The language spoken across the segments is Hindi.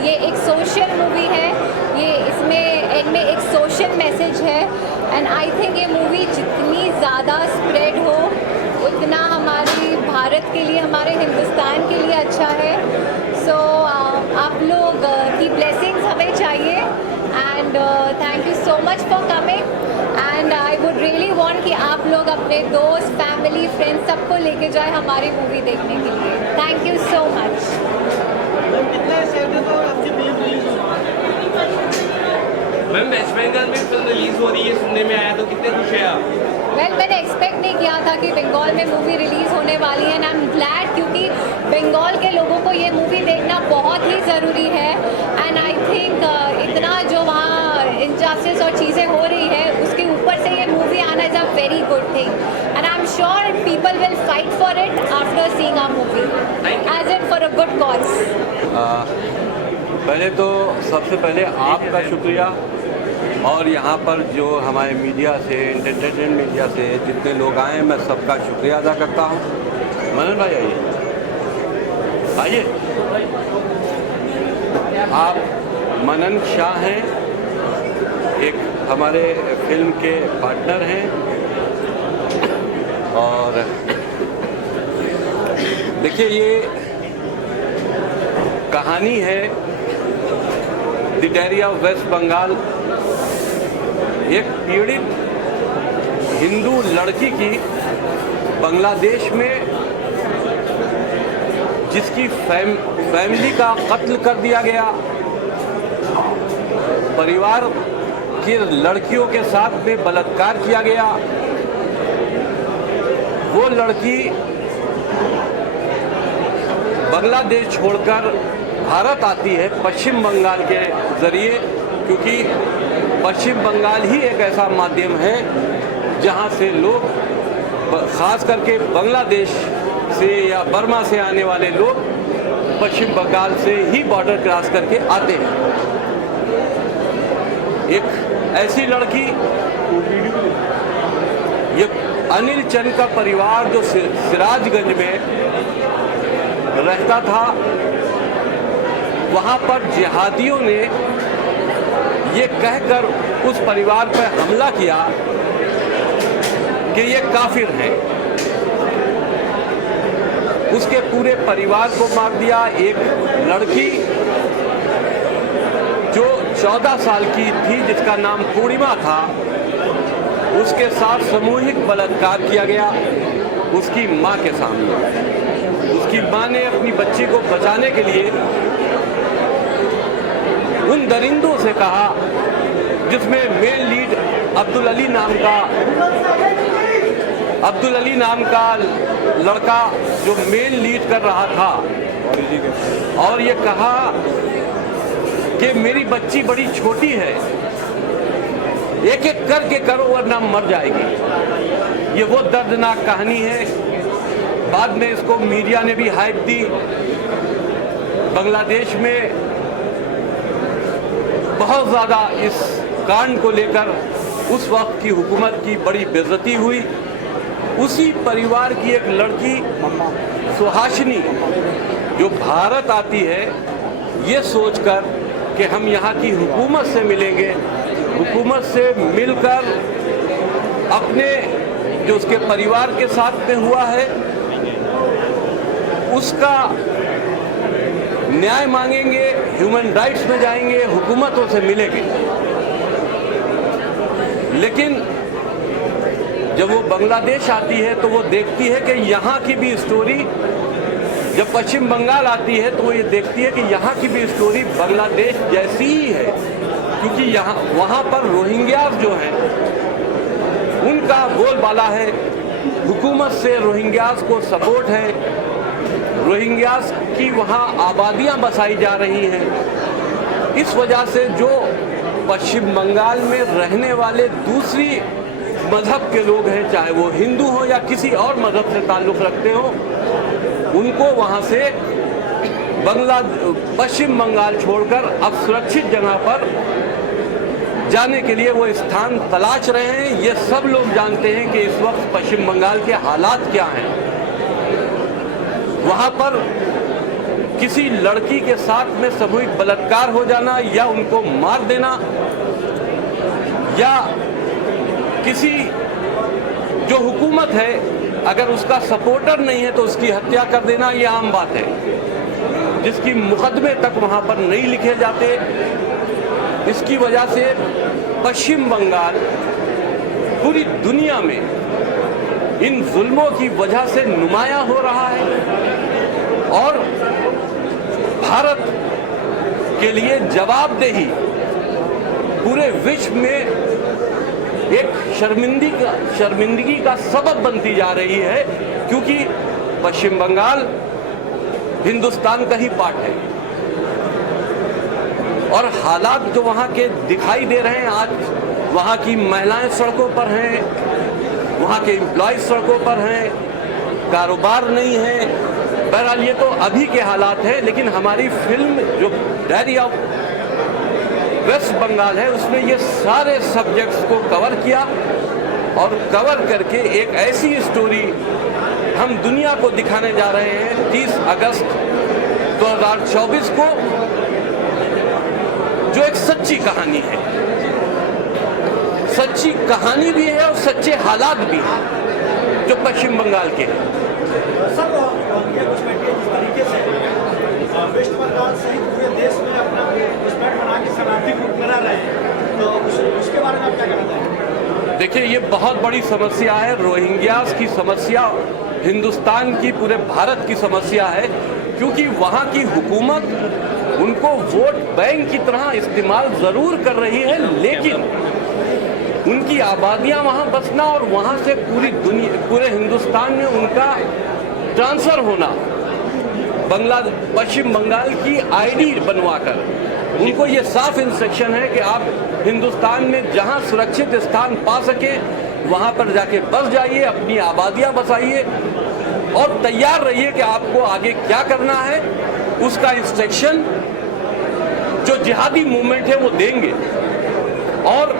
ये एक सोशल मूवी है, ये इसमें एक सोशल मैसेज है एंड आई थिंक ये मूवी जितनी ज़्यादा स्प्रेड हो उतना हमारी भारत के लिए, हमारे हिंदुस्तान के लिए अच्छा है। सो आप लोग की ब्लेसिंग्स हमें चाहिए and thank you so much for coming and I would really want कि आप लोग अपने दोस्त, फैमिली, फ्रेंड्स सबको लेके जाए हमारी मूवी देखने के लिए। Thank you so much. Ma'am West Bengal में फिल्म रिलीज हो रही है सुनने में आया, तो कितने खुश हैं आप? वेल मैंने एक्सपेक्ट नहीं किया था कि बंगाल में मूवी रिलीज़ होने वाली है एंड आई एम ग्लैड, क्योंकि बंगाल के लोगों को ये मूवी देखना बहुत ही ज़रूरी है एंड आई थिंक इतना जो वहाँ इनजस्टिस और चीज़ें हो रही है उसके ऊपर से ये मूवी आना is a very good thing and I am sure people will fight for it after seeing our movie as it for a good cause. पहले तो सबसे पहले आपका शुक्रिया और यहाँ पर जो हमारे मीडिया से, एंटरटेनमेंट मीडिया से जितने लोग आए हैं, मैं सबका शुक्रिया अदा करता हूँ। मनन भाई आइए। आप मनन शाह हैं, एक हमारे फिल्म के पार्टनर हैं और देखिए ये कहानी है the diary of waste Bengal, एक पीड़ित हिंदू लड़की की बांग्लादेश में जिसकी फैमिली का कत्ल कर दिया गया, परिवार की लड़कियों के साथ में बलात्कार किया गया। वो लड़की बांग्लादेश छोड़कर भारत आती है पश्चिम बंगाल के जरिए, क्योंकि पश्चिम बंगाल ही एक ऐसा माध्यम है जहां से लोग, खास करके बांग्लादेश से या बर्मा से आने वाले लोग पश्चिम बंगाल से ही बॉर्डर क्रॉस करके आते हैं। एक ऐसी लड़की, ये अनिल चंद का परिवार जो सिराजगंज में रहता था, वहां पर जिहादियों ने ये कहकर उस परिवार पर हमला किया कि ये काफिर हैं, उसके पूरे परिवार को मार दिया। एक लड़की जो 14 साल की थी जिसका नाम पूर्णिमा था, उसके साथ सामूहिक बलात्कार किया गया उसकी मां के सामने। उसकी मां ने अपनी बच्ची को बचाने के लिए उन दरिंदों से कहा, जिसमें मेन लीड अब्दुल अली नाम का लड़का जो मेन लीड कर रहा था, और ये कहा कि मेरी बच्ची बड़ी छोटी है, एक एक करके करो वरना मर जाएगी। ये वो दर्दनाक कहानी है। बाद में इसको मीडिया ने भी हाइप दी। बांग्लादेश में बहुत ज़्यादा इस कांड को लेकर उस वक्त की हुकूमत की बड़ी बेइज्जती हुई। उसी परिवार की एक लड़की सुहासिनी जो भारत आती है ये सोचकर कि हम यहाँ की हुकूमत से मिलेंगे, हुकूमत से मिलकर अपने जो उसके परिवार के साथ में हुआ है उसका न्याय मांगेंगे, ह्यूमन राइट्स में जाएंगे, हुकूमतों से मिलेंगे। लेकिन जब वो बांग्लादेश आती है तो वो देखती है कि यहाँ की भी स्टोरी, जब पश्चिम बंगाल आती है तो वो ये देखती है कि यहाँ की भी स्टोरी बांग्लादेश जैसी ही है, क्योंकि यहाँ वहाँ पर रोहिंग्यास जो हैं उनका बोलबाला है, हुकूमत से रोहिंग्यास को सपोर्ट है, रोहिंग्यास की वहाँ आबादियाँ बसाई जा रही हैं। इस वजह से जो पश्चिम बंगाल में रहने वाले दूसरी मज़हब के लोग हैं, चाहे वो हिंदू हो या किसी और मज़हब से ताल्लुक़ रखते हो, उनको वहाँ से पश्चिम बंगाल छोड़कर अब सुरक्षित जगह पर जाने के लिए वो स्थान तलाश रहे हैं। ये सब लोग जानते हैं कि इस वक्त पश्चिम बंगाल के हालात क्या हैं। वहाँ पर किसी लड़की के साथ में सामूहिक बलात्कार हो जाना या उनको मार देना या किसी जो हुकूमत है अगर उसका सपोर्टर नहीं है तो उसकी हत्या कर देना, ये आम बात है, जिसकी मुकदमे तक वहाँ पर नहीं लिखे जाते। इसकी वजह से पश्चिम बंगाल पूरी दुनिया में इन जुल्मों की वजह से नुमायां हो रहा है और भारत के लिए जवाबदेही पूरे विश्व में एक शर्मिंदगी का सबब बनती जा रही है, क्योंकि पश्चिम बंगाल हिंदुस्तान का ही पार्ट है और हालात जो वहाँ के दिखाई दे रहे हैं, आज वहाँ की महिलाएं सड़कों पर हैं, वहाँ के एम्प्लॉयज सड़कों पर हैं, कारोबार नहीं है। बहरहाल ये तो अभी के हालात हैं, लेकिन हमारी फिल्म जो डायरी ऑफ वेस्ट बंगाल है उसमें ये सारे सब्जेक्ट्स को कवर किया और कवर करके एक ऐसी स्टोरी हम दुनिया को दिखाने जा रहे हैं 30 अगस्त 2024 को, जो एक सच्ची कहानी है, सच्ची कहानी भी है और सच्चे हालात भी हैं जो पश्चिम बंगाल के हैं। सर, ये घुसपैठ जिस तरीके से वेस्ट बंगाल सहित पूरे देश में अपना घुसपैठ बना के शरणार्थी ग्रुप बना रहे हैं, तो उसके बारे में आप क्या कहना चाहेंगे? देखिए, ये बहुत बड़ी समस्या है। रोहिंग्यास की समस्या हिंदुस्तान की, पूरे भारत की समस्या है, क्योंकि वहाँ की हुकूमत उनको वोट बैंक की तरह इस्तेमाल ज़रूर कर रही है, लेकिन उनकी आबादियां वहां बसना और वहां से पूरे हिंदुस्तान में उनका ट्रांसफर होना, पश्चिम बंगाल की आईडी बनवाकर उनको ये साफ इंस्ट्रक्शन है कि आप हिंदुस्तान में जहां सुरक्षित स्थान पा सके वहां पर जाके बस जाइए, अपनी आबादियां बसाइए और तैयार रहिए कि आपको आगे क्या करना है। उसका इंस्ट्रक्शन जो जिहादी मूवमेंट है वो देंगे और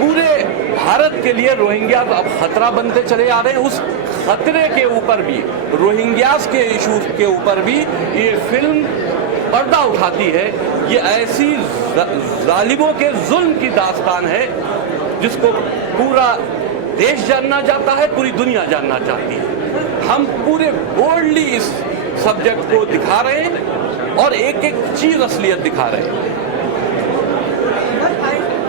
पूरे भारत के लिए रोहिंग्यास अब खतरा बनते चले आ रहे हैं। उस खतरे के ऊपर भी, रोहिंग्यास के इशूज के ऊपर भी ये फिल्म पर्दा उठाती है। ये ऐसी जालिमों के जुल्म की दास्तान है जिसको पूरा देश जानना चाहता है, पूरी दुनिया जानना चाहती है। हम पूरे बोल्डली इस सब्जेक्ट को दिखा रहे हैं और एक एक चीज असलियत दिखा रहे हैं।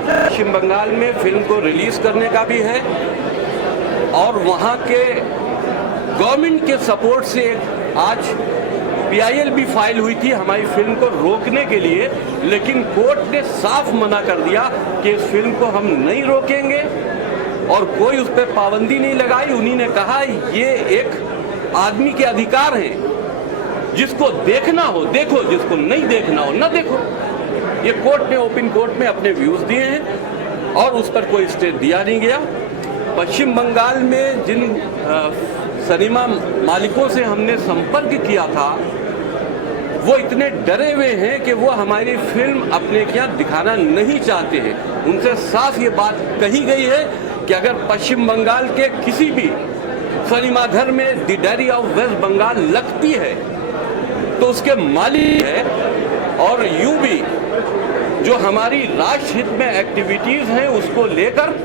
पश्चिम बंगाल में फिल्म को रिलीज करने का भी है और वहाँ के गवर्नमेंट के सपोर्ट से आज PIL भी फाइल हुई थी हमारी फिल्म को रोकने के लिए, लेकिन कोर्ट ने साफ मना कर दिया कि इस फिल्म को हम नहीं रोकेंगे और कोई उस पर पाबंदी नहीं लगाई। उन्हीं ने कहा ये एक आदमी के अधिकार हैं, जिसको देखना हो देखो, जिसको नहीं देखना हो ना देखो। ये कोर्ट ने ओपन कोर्ट में अपने व्यूज दिए हैं और उस पर कोई स्टे दिया नहीं गया। पश्चिम बंगाल में जिन सिनेमा मालिकों से हमने संपर्क किया था वो इतने डरे हुए हैं कि वो हमारी फिल्म अपने यहाँ दिखाना नहीं चाहते हैं। उनसे साफ ये बात कही गई है कि अगर पश्चिम बंगाल के किसी भी सिनेमा घर में the diary of waste Bengal लगती है तो उसके मालिक है, और यूं भी जो हमारी राष्ट्र हित में एक्टिविटीज हैं उसको लेकर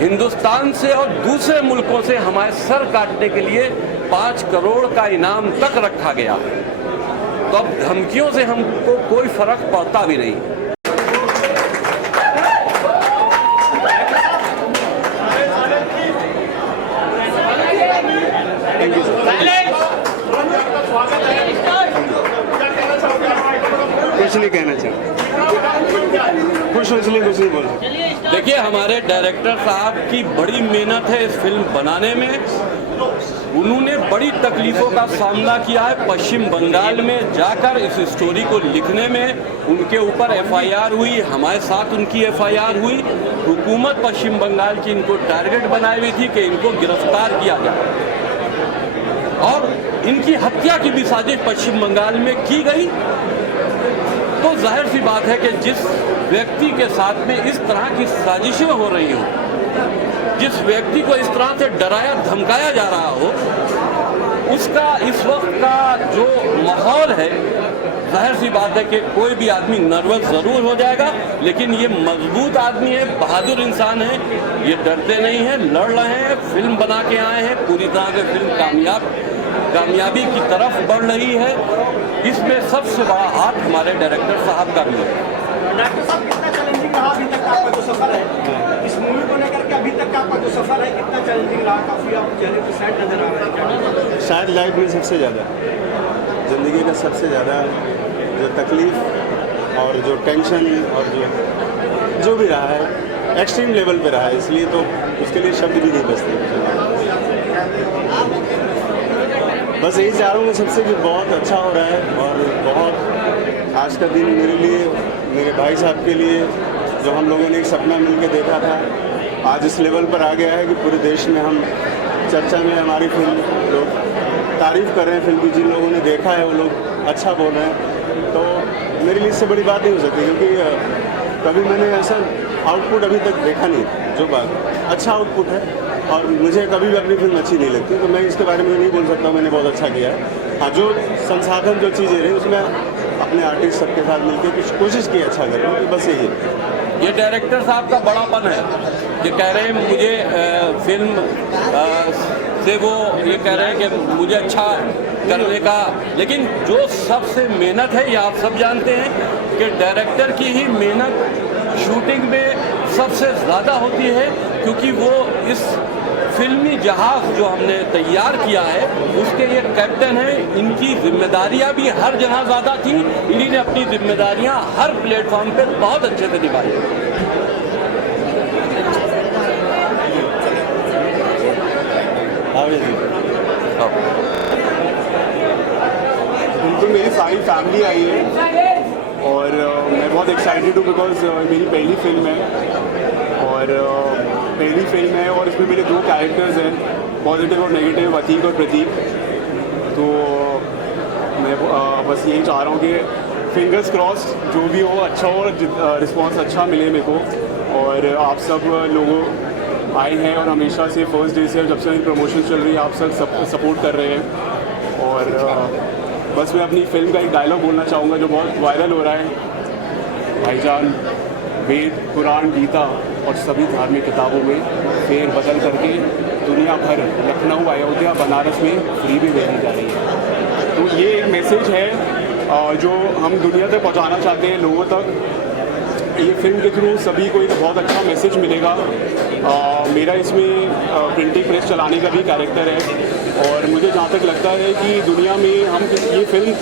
हिंदुस्तान से और दूसरे मुल्कों से हमारे सर काटने के लिए 5 करोड़ का इनाम तक रखा गया। तो अब धमकियों से हमको कोई फर्क पड़ता भी नहीं। कुछ नहीं कहना चाहता, कुछ नहीं बोल। देखिए, हमारे डायरेक्टर साहब की बड़ी मेहनत है इस फिल्म बनाने में। उन्होंने बड़ी तकलीफों का सामना किया है पश्चिम बंगाल में जाकर इस स्टोरी को लिखने में। उनके ऊपर FIR हुई, हमारे साथ उनकी FIR हुई। हुकूमत पश्चिम बंगाल की इनको टारगेट बनाई हुई थी कि इनको गिरफ्तार किया जाए और इनकी हत्या की भी साजिश पश्चिम बंगाल में की गई। तो जाहिर सी बात है कि जिस व्यक्ति के साथ में इस तरह की साजिशें हो रही हो, जिस व्यक्ति को इस तरह से डराया धमकाया जा रहा हो, उसका इस वक्त का जो माहौल है, जाहिर सी बात है कि कोई भी आदमी नर्वस ज़रूर हो जाएगा, लेकिन ये मजबूत आदमी है, बहादुर इंसान है, ये डरते नहीं हैं, लड़ रहे हैं, फिल्म बना के आए हैं, पूरी तरह से फिल्म कामयाबी की तरफ बढ़ रही है। इसमें सबसे बड़ा हाथ हमारे डायरेक्टर साहब का भी है। डॉक्टर साहब, कितना चैलेंजिंग रहा अभी तक का आपका जो सफर है इस मूवी को लेकर के? अभी तक का आपका जो सफर है कितना चैलेंजिंग रहा? काफ़ी आप चेहरे पर सैड नजर आ रहे हैं। शायद लाइफ में सबसे ज़्यादा, ज़िंदगी का सबसे ज़्यादा जो तकलीफ़ और जो टेंशन और जो भी रहा है एक्सट्रीम लेवल पे रहा है, इसलिए तो उसके लिए शब्द भी नहीं बचते। बस यही चाह रहा हूँ सबसे कि बहुत अच्छा हो रहा है, और बहुत आज का दिन मेरे लिए, मेरे भाई साहब के लिए, जो हम लोगों ने एक सपना मिलकर देखा था, आज इस लेवल पर आ गया है कि पूरे देश में हम चर्चा में हमारी फिल्म लोग तारीफ़ कर रहे हैं। फिल्म की जिन लोगों ने देखा है वो लोग अच्छा बोल रहे हैं, तो मेरे लिए इससे बड़ी बात नहीं हो सकती, क्योंकि कभी मैंने ऐसा आउटपुट अभी तक देखा नहीं। जो बात अच्छा आउटपुट है, और मुझे कभी भी अपनी फिल्म अच्छी नहीं लगती, तो मैं इसके बारे में नहीं बोल सकता मैंने बहुत अच्छा किया है। हाँ, जो संसाधन जो चीज़ें रही उसमें अपने आर्टिस्ट सबके साथ मिलकर कुछ कोशिश की अच्छा करने की, बस यही है। ये डायरेक्टर साहब का बड़ापन है कि कह रहे हैं मुझे फिल्म से वो ये कह रहे हैं कि मुझे अच्छा करने का, लेकिन जो सबसे मेहनत है ये आप सब जानते हैं कि डायरेक्टर की ही मेहनत शूटिंग में सबसे ज़्यादा होती है, क्योंकि वो इस फिल्मी जहाज़ जो हमने तैयार किया है उसके ये कैप्टन हैं। इनकी जिम्मेदारियां भी हर जगह ज़्यादा थी, इन्हीं ने अपनी जिम्मेदारियां हर प्लेटफॉर्म पे बहुत अच्छे से निभाई। बिल्कुल, मेरी सारी फैमिली आई है और मैं बहुत एक्साइटेड हूँ बिकॉज मेरी पहली फिल्म है और इसमें मेरे दो कैरेक्टर्स हैं, पॉजिटिव और नेगेटिव, अतीक और प्रतीक। तो मैं बस यही चाह रहा हूँ कि फिंगर्स क्रॉस जो भी हो अच्छा हो, रिस्पॉन्स अच्छा मिले मेरे को। और आप सब लोगों आए हैं और हमेशा से फर्स्ट डे से जब से मेरी प्रमोशन चल रही है आप सब सपोर्ट कर रहे हैं। और बस मैं अपनी फिल्म का एक डायलॉग बोलना चाहूँगा जो बहुत वायरल हो रहा है, भाईजान वेद, पुराण, गीता और सभी धार्मिक किताबों में फेर बदल करके दुनिया भर, लखनऊ, अयोध्या, बनारस में फ्री भी भेजी जा रही है। तो ये एक मैसेज है जो हम दुनिया तक पहुंचाना चाहते हैं लोगों तक। ये फिल्म के थ्रू सभी को एक बहुत अच्छा मैसेज मिलेगा। मेरा इसमें प्रिंटिंग प्रेस चलाने का भी कैरेक्टर है और मुझे जहाँ तक लगता है कि दुनिया में हम ये फिल्म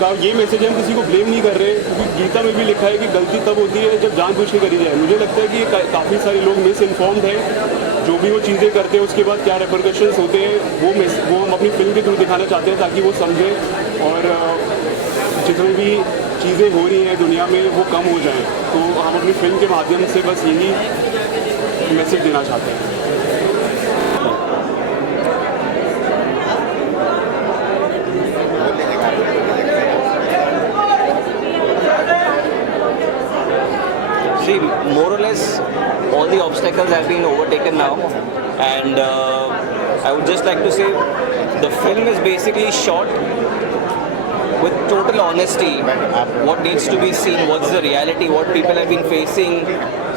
का ये मैसेज हम किसी को ब्लेम नहीं कर रहे, क्योंकि गीता में भी लिखा है कि गलती तब होती है जब जानबूझ के करी जाए। मुझे लगता है कि काफ़ी सारे लोग मिस इन्फॉर्म्ड हैं, जो भी वो चीज़ें करते हैं उसके बाद क्या रेपरकशंस होते हैं वो हम अपनी फिल्म के थ्रू दिखाना चाहते हैं ताकि वो समझें और जितनी भी चीज़ें हो रही हैं दुनिया में वो कम हो जाएं। तो हम अपनी फिल्म के माध्यम से बस यही मैसेज देना चाहते हैं। See, more or less, all the obstacles have been overtaken now, and I would just like to say, the film is basically shot with total honesty. What needs to be seen, what's the reality, what people have been facing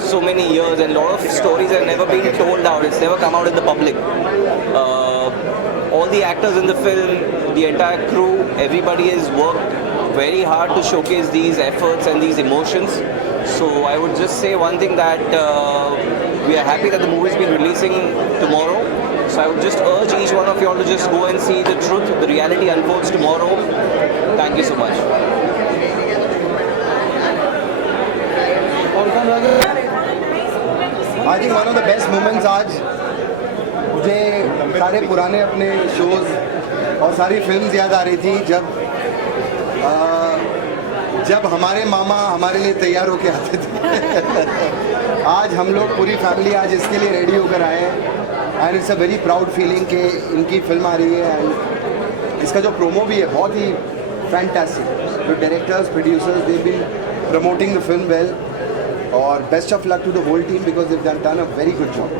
so many years, and a lot of stories have never been told out. It's never come out in the public. All the actors in the film, the entire crew, everybody has worked very hard to showcase these efforts and these emotions. So I would just say one thing, that we are happy that the movie is being releasing tomorrow. So I would just urge each one of you all to just go and see the truth. The reality unfolds tomorrow. Thank you so much. I think one of the best moments आज मुझे सारे पुराने अपने शोज़ और सारी फिल्म्स याद आ रही थी जब हमारे मामा हमारे लिए तैयार होके आते थे। आज हम लोग पूरी फैमिली आज इसके लिए रेडी होकर आए हैं and it's a very proud feeling कि इनकी फिल्म आ रही है एंड इसका जो प्रोमो भी है बहुत ही फैंटास्टिक। जो directors producers they been promoting the film well और best of luck to the whole team because they have done a very good job.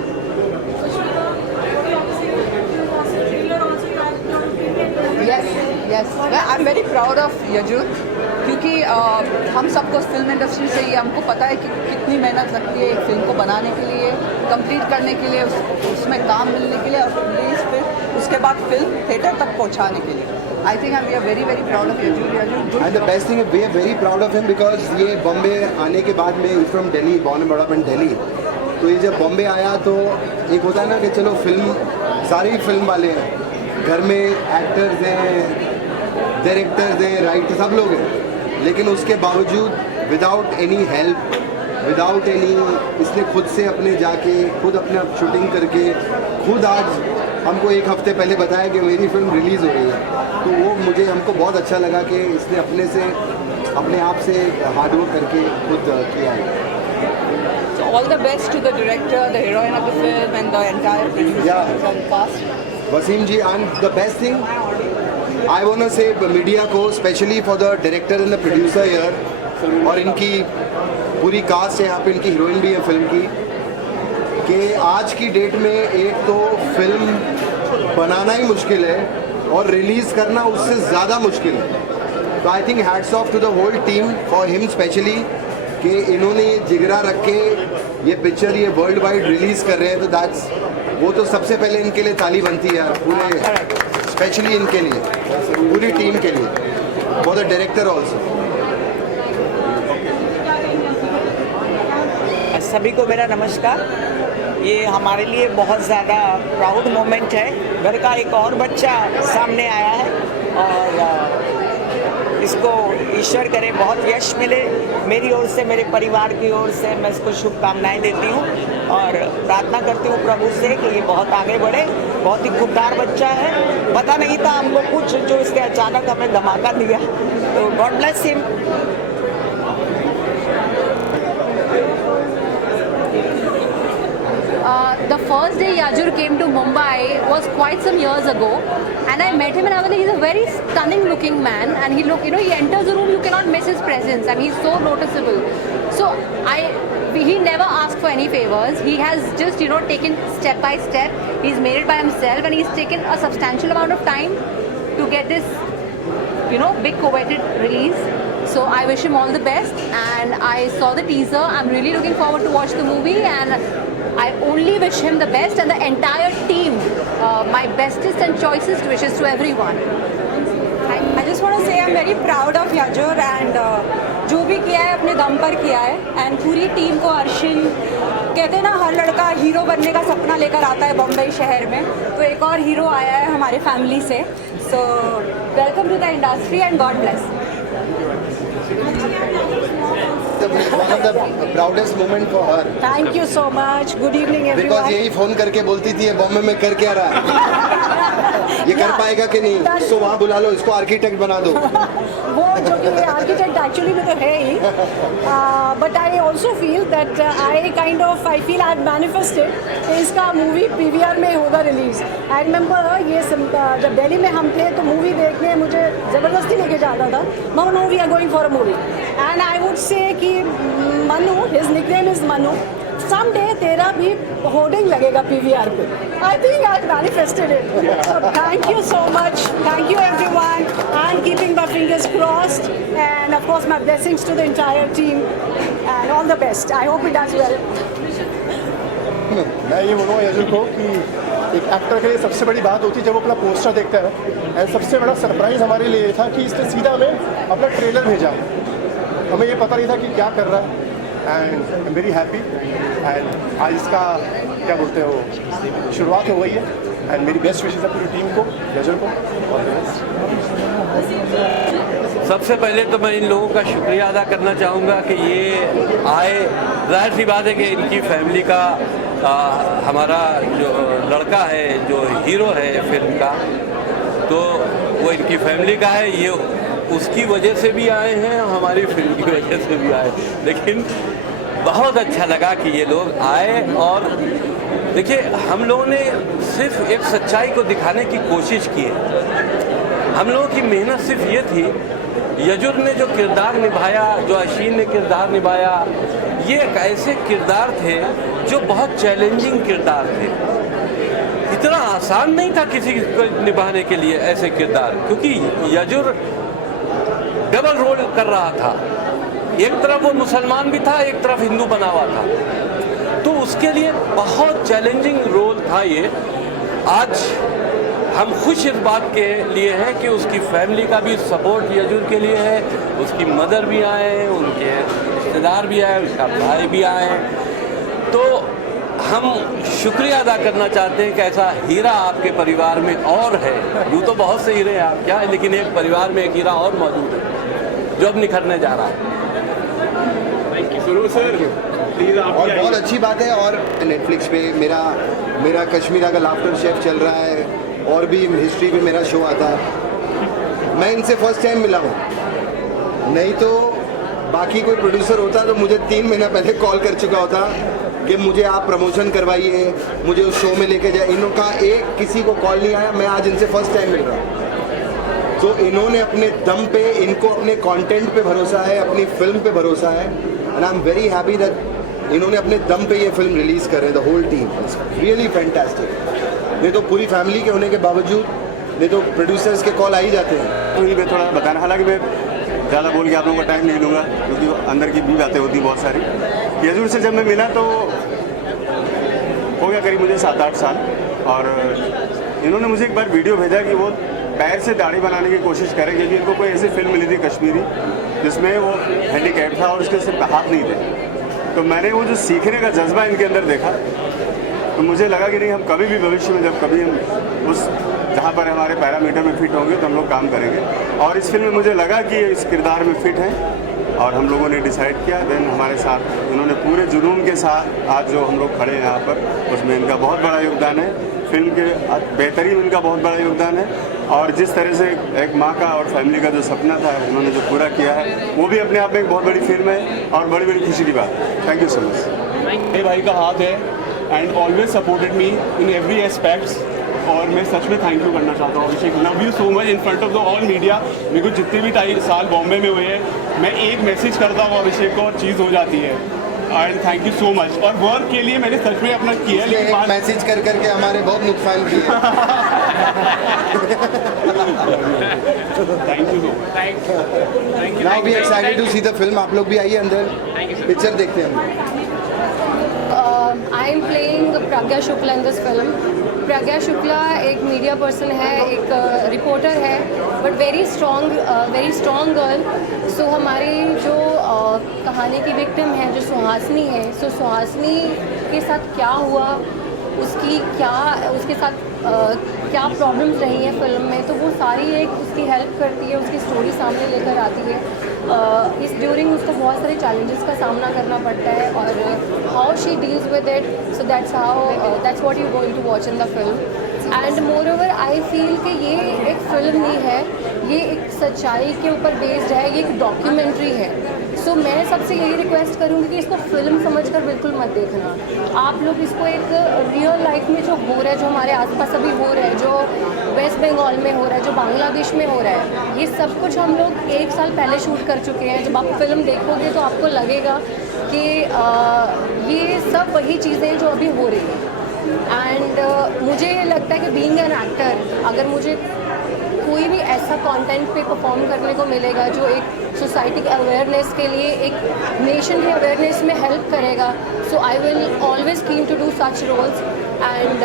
Yes, I am very proud of Yajur क्योंकि हम सबको फिल्म इंडस्ट्री से ही हमको पता है कि कितनी मेहनत लगती है एक फिल्म को बनाने के लिए, कंप्लीट करने के लिए, उसमें काम मिलने के लिए और रिलीज फिर उसके बाद फिल्म थिएटर तक पहुंचाने के लिए. I think we are very very proud of Yajur. And the best thing we are very proud of him because ये बॉम्बे आने के बाद में from Delhi, born and brought up in Delhi. तो ये जब बॉम्बे आया तो एक होता है ना कि चलो फिल्म, सारे फिल्म वाले हैं घर में, एक्टर्स हैं, डायरेक्टर्स हैं, राइटर, सब लोग हैं, लेकिन उसके बावजूद without any help, without any, इसने खुद से अपने जाके खुद अपना शूटिंग करके खुद आज हमको एक हफ्ते पहले बताया कि मेरी फिल्म रिलीज़ हो रही है. तो वो मुझे हमको बहुत अच्छा लगा कि इसने अपने से, अपने आप से हार्डवर्क करके खुद किया है. So all the best to the director, the heroine of the film and the entire producers and cast. Wasim ji, and the best thing I wanna say media को, specially for the director and the producer here, और इनकी पूरी कास्ट है यहाँ पे, इनकी हीरोइन भी है फिल्म की, कि आज की डेट में एक तो फिल्म बनाना ही मुश्किल है और रिलीज़ करना उससे ज़्यादा मुश्किल है. तो I think hats off to the whole team for him specially कि इन्होंने जिगरा रख के ये पिक्चर ये वर्ल्ड वाइड रिलीज़ कर रहे हैं. तो दैट्स, वो तो सबसे पहले इनके लिए ताली बनती है यार, पूरे स्पेशली इनके लिए, पूरी टीम के लिए, फॉर द डायरेक्टर ऑल्सो. सभी को मेरा नमस्कार. ये हमारे लिए बहुत ज़्यादा प्राउड मोमेंट है. घर का एक और बच्चा सामने आया है और इसको ईश्वर करे बहुत यश मिले. मेरी ओर से, मेरे परिवार की ओर से मैं इसको शुभकामनाएं देती हूँ और प्रार्थना करती हूँ प्रभु से कि ये बहुत आगे बढ़े. बहुत ही खुददार बच्चा है, पता नहीं था हमको कुछ, जो इसके अचानक हमें धमाका दिया. तो God bless him. The first day Yajur came to Mumbai was quite some years ago, and I met him and I was like, he's a very stunning looking man, and he look, he enters the room, you cannot miss his presence, and he's so noticeable. So he never asked for any favors. He has just taken step by step. He's made it by himself, and he's taken a substantial amount of time to get this big coveted release. So I wish him all the best, and I saw the teaser. I'm really looking forward to watch the movie, and I only wish him the best and the entire team my bestest and choicest wishes to everyone. I just want to say I'm very proud of Yajur and जो भी किया है अपने दम पर किया है, एंड पूरी टीम को. अर्शिन कहते हैं ना, हर लड़का हीरो बनने का सपना लेकर आता है बम्बई शहर में, तो एक और हीरो आया है हमारे फैमिली से. So welcome to the industry and God bless. One of the proudest moment for her. Thank you so much. Good evening everyone. Because यही फोन करके बोलती थी बॉम्बे में कर क्या रहा है, ये कर पाएगा कि नहीं, इसको वहाँ बुला लो, इसको आर्किटेक्ट बना दो. वो जो कि आर्किटेक्ट एक्चुअली में तो है ही, but I also feel that I feel I manifested इसका मूवी पीवीआर में होगा रिलीज. आई रिमेंबर ये जब दिल्ली में हम थे तो मूवी देखने मुझे ज़बरदस्ती लेके जाता था. No we are going for a movie, and I would say कि Manu, his nickname is Manu, someday तेरा भी होर्डिंग लगेगा पीवीआर पे. I think I manifested it. So thank you so much. Thank you everyone. I am keeping my fingers crossed and of course my blessings to the entire team and all the best. I hope it does well. मैं ये बोलूँगा यजुर को कि एक एक्टर के लिए सबसे बड़ी बात होती है जब वो अपना पोस्टर देखता है, एंड सबसे बड़ा सरप्राइज़ हमारे लिए था कि इसने सीधा हमें अपना ट्रेलर भेजा. हमें ये पता नहीं था कि क्या कर रहा है, and I am very happy. And आज इसका क्या बोलते हैं वो शुरुआत हो गई है, एंड मेरी बेस्ट विशेज़ है पूरी टीम को, यजुर को. सबसे पहले तो मैं इन लोगों का शुक्रिया अदा करना चाहूँगा कि ये आए. जाहिर सी बात है कि इनकी फैमिली का हमारा जो लड़का है, जो हीरो है फिल्म का, तो वो इनकी फैमिली का है. ये उसकी वजह से भी आए हैं, हमारी फिल्म की वजह से भी आए. लेकिन बहुत अच्छा लगा कि ये लोग आए. और देखिए, हम लोगों ने सिर्फ एक सच्चाई को दिखाने की कोशिश की है. हम लोगों की मेहनत सिर्फ ये थी, यजुर ने जो किरदार निभाया, जो अशीन ने किरदार निभाया, ये एक ऐसे किरदार थे जो बहुत चैलेंजिंग किरदार थे. इतना आसान नहीं था किसी को निभाने के लिए ऐसे किरदार, क्योंकि यजुर डबल रोल कर रहा था। एक तरफ वो मुसलमान भी था, एक तरफ हिंदू बना हुआ था, तो उसके लिए बहुत चैलेंजिंग रोल था ये। आज हम खुश इस बात के लिए हैं कि उसकी फैमिली का भी सपोर्ट यजुर के लिए है, उसकी मदर भी आए हैं, उनके रिश्तेदार भी आए, उसका भाई भी आए हैं। तो हम शुक्रिया अदा करना चाहते हैं कि ऐसा हीरा आपके परिवार में और है। यूँ तो बहुत से हीरे हैं आप क्या, लेकिन एक परिवार में एक हीरा और मौजूद है जो अब निखरने जा रहा है। सर प्लीज आप और बहुत अच्छी बात है। और नेटफ्लिक्स पे मेरा कश्मीरा का लाफ्टर शेफ चल रहा है, और भी हिस्ट्री पे मेरा शो आता है। मैं इनसे फर्स्ट टाइम मिला हूँ, नहीं तो बाकी कोई प्रोड्यूसर होता तो मुझे 3 महीना पहले कॉल कर चुका होता कि मुझे आप प्रमोशन करवाइए, मुझे उस शो में लेके जाए। इनका एक किसी को कॉल नहीं आया। मैं आज इनसे फर्स्ट टाइम मिल रहा हूँ, तो इन्होंने अपने दम पे, इनको अपने कंटेंट पे भरोसा है, अपनी फिल्म पे भरोसा है, and I am very happy that इन्होंने अपने दम पे ये फिल्म रिलीज़ कर रहे हैं। The whole team is really fantastic. नहीं तो पूरी फैमिली के होने के बावजूद, नहीं तो प्रोड्यूसर्स के कॉल आ ही जाते हैं। तो मैं थोड़ा बताना, हालांकि मैं ज़्यादा बोल के आप लोगों का टाइम नहीं लूँगा, क्योंकि अंदर की भी बातें होती बहुत सारी। यजुर से जब मैं मिला तो हो गया करीब मुझे 7-8 साल, और इन्होंने मुझे एक बार वीडियो भेजा कि वो पैर से दाढ़ी बनाने की कोशिश करें, क्योंकि इनको कोई ऐसी फिल्म मिली थी कश्मीरी जिसमें वो हैंडीकैप था और उसके सिर पे हाथ नहीं थे। तो मैंने वो जो सीखने का जज्बा इनके अंदर देखा, तो मुझे लगा कि नहीं, हम कभी भी भविष्य में जब कभी हम उस जहाँ पर हमारे पैरामीटर में फिट होंगे तो हम लोग काम करेंगे। और इस फिल्म में मुझे लगा कि इस किरदार में फिट है, और हम लोगों ने डिसाइड किया। देन हमारे साथ इन्होंने पूरे जुनून के साथ आज जो हम लोग खड़े हैं यहाँ पर, उसमें इनका बहुत बड़ा योगदान है। फिल्म के बेहतरीन इनका बहुत बड़ा योगदान है, और जिस तरह से एक माँ का और फैमिली का जो सपना था उन्होंने जो पूरा किया है, वो भी अपने आप में एक बहुत बड़ी फिल्म है और बड़ी बड़ी खुशी की बात है। Thank you so much. मेरे भाई का हाथ है and always supported me in every aspects, और मैं सच में थैंक यू करना चाहता हूँ Abhishek. Love you so much in front of the all media. मेरे को जितने भी साल बॉम्बे में हुए हैं, मैं एक मैसेज करता हूँ अभिषेक को और चीज़ हो जाती है। And thank you so much. और वर्क के लिए मैंने सच में अपना किया है, लेकिन एक मैसेज कर करके हमारे बहुत नुकसान किए। Thank you so much. Now we excited to see the film. आप लोग भी आइए अंदर, पिक्चर देखते हैं हम। I am playing Pragya Shukla in this film. Pragya Shukla एक मीडिया पर्सन है, एक रिपोर्टर है, but very strong girl. So हमारी जो कहानी की विक्टिम है, जो सुहासिनी है, सो सुहासिनी के साथ क्या हुआ, उसके साथ क्या प्रॉब्लम्स रही हैं फिल्म में, तो वो सारी एक उसकी हेल्प करती है, उसकी स्टोरी सामने लेकर आती है। इस ड्यूरिंग उसको बहुत सारे चैलेंजेस का सामना करना पड़ता है, और how she deals with it, so that's what you going to watch in the film. And moreover I feel कि ये एक फिल्म नहीं है, ये एक सच्चाई के ऊपर बेस्ड है, ये एक डॉक्यूमेंट्री है। सो मैं सबसे यही रिक्वेस्ट करूँगी कि इसको फिल्म समझकर बिल्कुल मत देखना। आप लोग इसको एक रियल लाइफ में जो हो रहा है, जो हमारे आसपास अभी हो रहा है, जो वेस्ट बंगाल में हो रहा है, जो बांग्लादेश में हो रहा है, ये सब कुछ हम लोग 1 साल पहले शूट कर चुके हैं। जब आप फिल्म देखोगे तो आपको लगेगा कि ये सब वही चीज़ें हैं जो अभी हो रही हैं। एंड मुझे लगता है कि बीइंग एन एक्टर, अगर मुझे कोई भी ऐसा कंटेंट पे परफॉर्म करने को मिलेगा जो एक सोसाइटी के अवेयरनेस के लिए, एक नेशन के अवेयरनेस में हेल्प करेगा, so I will always keen to do such roles. And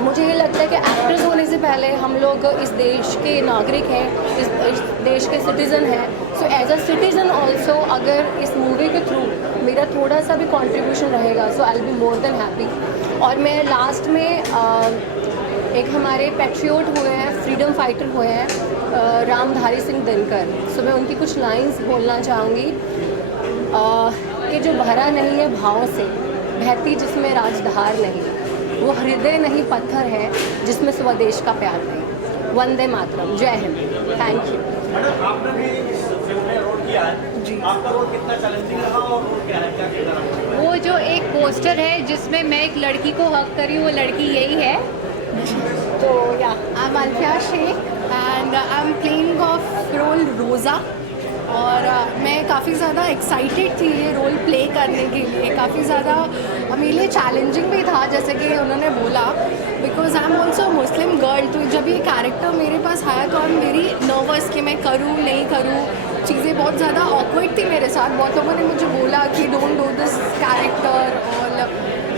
मुझे ये लगता है कि एक्टर्स होने से पहले हम लोग इस देश के नागरिक हैं, इस देश के सिटीज़न हैं। So as a citizen also, अगर इस मूवी के थ्रू मेरा थोड़ा सा भी कंट्रीब्यूशन रहेगा, so I will be more than happy. और मैं लास्ट में एक हमारे पैट्रियोट हुए हैं, फ्रीडम फाइटर हुए हैं, रामधारी सिंह दिनकर, सो मैं उनकी कुछ लाइंस बोलना चाहूँगी कि जो भरा नहीं है भावों से, बहती जिसमें राजधार नहीं, वो हृदय नहीं पत्थर है जिसमें स्वदेश का प्यार नहीं। वंदे मातरम। जय हिंद। Thank you. मैडम, आपने भी इस फिल्म में रोल किया है जी, आपका रोल कितना चैलेंजिंग रहा और रोल क्या है, क्या किरदार है? वो जो एक पोस्टर है जिसमें मैं एक लड़की को हक करी हूँ, वो लड़की यही है। तो या I am Alfiya Shaikh and I am playing of role Roza, और मैं मैं काफ़ी ज़्यादा एक्साइटेड थी ये रोल प्ले करने के लिए, काफ़ी ज़्यादा मेरे लिए चैलेंजिंग भी था जैसे कि उन्होंने बोला, because I am also Muslim girl. तो जब ये कैरेक्टर मेरे पास आया तो आई एम वेरी नर्वस कि मैं करूँ नहीं करूँ, चीज़ें बहुत ज़्यादा ऑकवर्ड थी मेरे साथ। बहुत लोगों ने मुझे बोला कि डोंट डू दिस कैरेक्टर और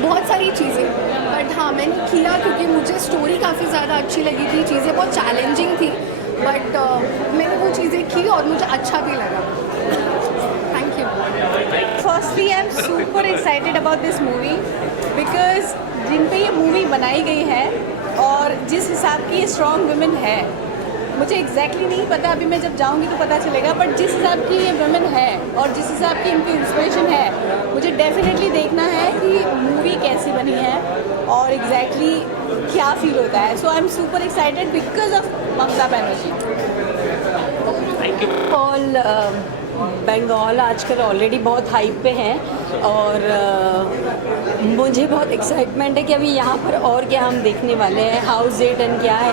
बहुत सारी चीज़ें, बट हाँ मैंने किया क्योंकि मुझे स्टोरी काफ़ी ज़्यादा अच्छी लगी थी, चीज़ें बहुत चैलेंजिंग थी, बट मैंने वो चीज़ें की और मुझे अच्छा भी लगा। Thank you. Firstly, I'm super excited about this movie because जिन पे ये मूवी बनाई गई है और जिस हिसाब की ये स्ट्रॉन्ग वुमेन है, मुझे एग्जैक्टली नहीं पता, अभी मैं जब जाऊंगी तो पता चलेगा, बट जिस हिसाब की ये वुमेन है और जिस हिसाब की इनकी इंस्पिरेशन है, मुझे डेफिनेटली देखना है कि मूवी कैसी बनी है और एग्जैक्टली क्या फील होता है। So I am super excited because of Mamata Banerjee. All Bengal आजकल ऑलरेडी बहुत हाइप पे हैं और मुझे बहुत एक्साइटमेंट है कि अभी यहाँ पर और क्या हम देखने वाले हैं, हाउस इट एंड क्या है।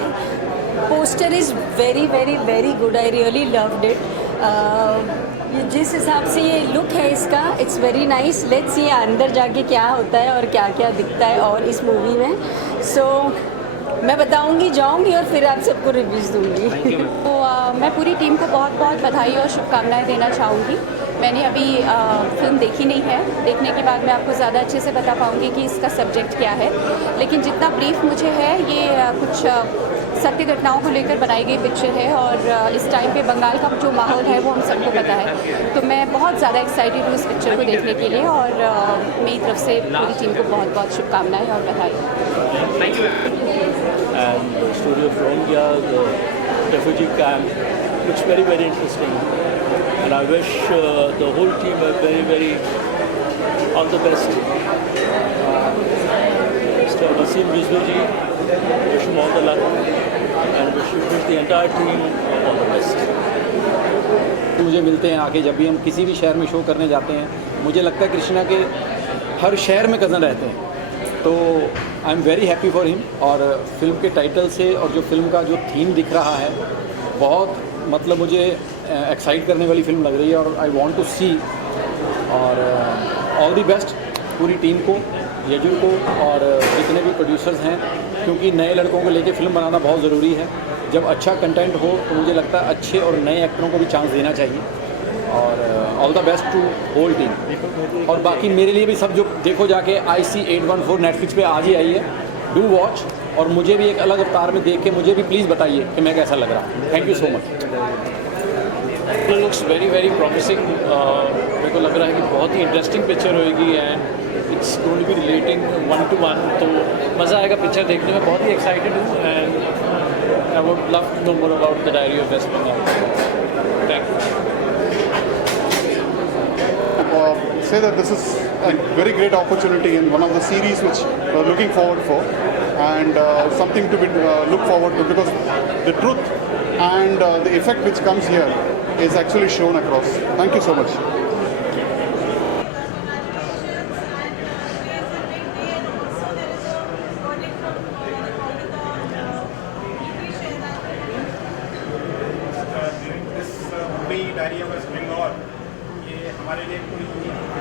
Poster is very very very good, I really loved it. जिस हिसाब से ये लुक है इसका, it's very nice. Let's see अंदर जाके क्या होता है और क्या क्या दिखता है और इस मूवी में। सो मैं बताऊंगी, जाऊंगी और फिर आप सबको रिव्यूज़ दूंगी। तो मैं पूरी टीम को बहुत बहुत बधाई और शुभकामनाएं देना चाहूँगी। मैंने अभी फिल्म देखी नहीं है, देखने के बाद मैं आपको ज़्यादा अच्छे से बता पाऊँगी कि इसका सब्जेक्ट क्या है, लेकिन जितना ब्रीफ मुझे है ये कुछ सत्य घटनाओं को लेकर बनाई गई पिक्चर है और इस टाइम पे बंगाल का जो माहौल है वो हम सबको पता है। तो मैं बहुत ज़्यादा एक्साइटेड हूँ इस पिक्चर को देखने के लिए और मेरी तरफ से पूरी टीम को बहुत बहुत शुभकामनाएं और बधाई। And the story of Rohingya, the refugee camp, looks very, very interesting. And I wish the whole team are very, very all the best. Mr. Wasim Rizvi, wish him all the luck and wish the entire team all the best. मुझे मिलते हैं आगे, जब भी हम किसी भी शहर में शो करने जाते हैं, मुझे लगता है कृष्णा के हर शहर में कज़न रहते हैं, तो आई am very happy for him. और फिल्म के टाइटल से और जो फिल्म का जो थीम दिख रहा है, बहुत मतलब मुझे एक्साइट करने वाली फिल्म लग रही है और आई वांट टू सी। और ऑल द बेस्ट पूरी टीम को, यजुर को और जितने भी प्रोड्यूसर्स हैं, क्योंकि नए लड़कों को लेके फिल्म बनाना बहुत ज़रूरी है। जब अच्छा कंटेंट हो तो मुझे लगता है अच्छे और नए एक्टरों को भी चांस देना चाहिए। और all the best to whole team. और बाकी मेरे लिए भी सब जो देखो जाके IC814 नेटफ्लिक्स पे आज ही आई है, डू वॉच। और मुझे भी एक अलग अवतार में देख के मुझे भी प्लीज़ बताइए कि मैं कैसा लग रहा। Thank you so much. Looks very very promising. मेरे को लग रहा है कि बहुत ही इंटरेस्टिंग पिक्चर होएगी and it's going to be relating 1 to 1, तो मज़ा आएगा पिक्चर देखने में। बहुत ही एक्साइटेड हूँ and I would love to know more about the diary of waste Bengal. Thank you. Say that this is a very great opportunity in one of the series which we're looking forward for, and something to be look forward to, because the truth and the effect which comes here is actually shown across. Thank you so much. Diary of waste Bengal, ये हमारे लिए कोई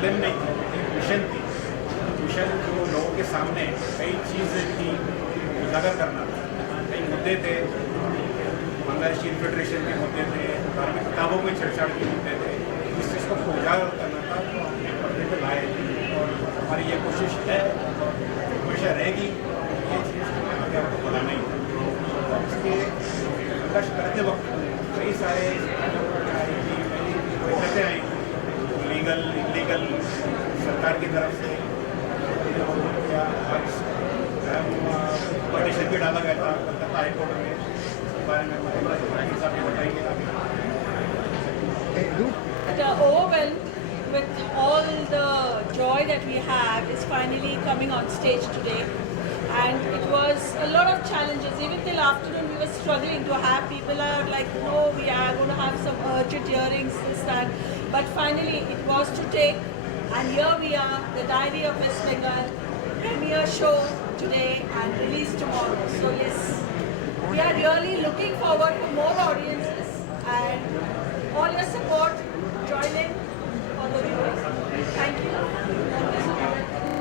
फिल्म नहीं थी, एक मिशन थी। मिशन जो लोगों के सामने कई चीज़ें थी उजागर करना था, कई मुद्दे थे, बांग्लादेशी इन्फिल्ट्रेशन के मुद्दे थे, धार्मिक किताबों में छेड़छाड़ के मुद्दे थे। इस चीज़ को उजागर करना था, एक पर्दे पर लाए। और हमारी ये कोशिश है, हमेशा रहेगी, ये चीज़ आगे आपको बढ़ाना ही था। इसके संघर्ष करते वक्त कई सारे दिक्कतें आई, लीगल इलीगल सरकार की तरफ से क्या पटिशन भी डाला गया था कलकत्ता हाईकोर्ट में। इसके बारे में हमारे साहब ये बताएंगे आगे। Overwhelmed with all the joy that we have is finally coming on stage today, and it was a lot of challenges. Even till afternoon we were struggling to have people are like, no, we are going to have some urgent hearings, this, that, but finally it was to take, and here we are, the Diary of West Bengal, premiere show today and release tomorrow. So yes, we are really looking forward to more audiences and all your support.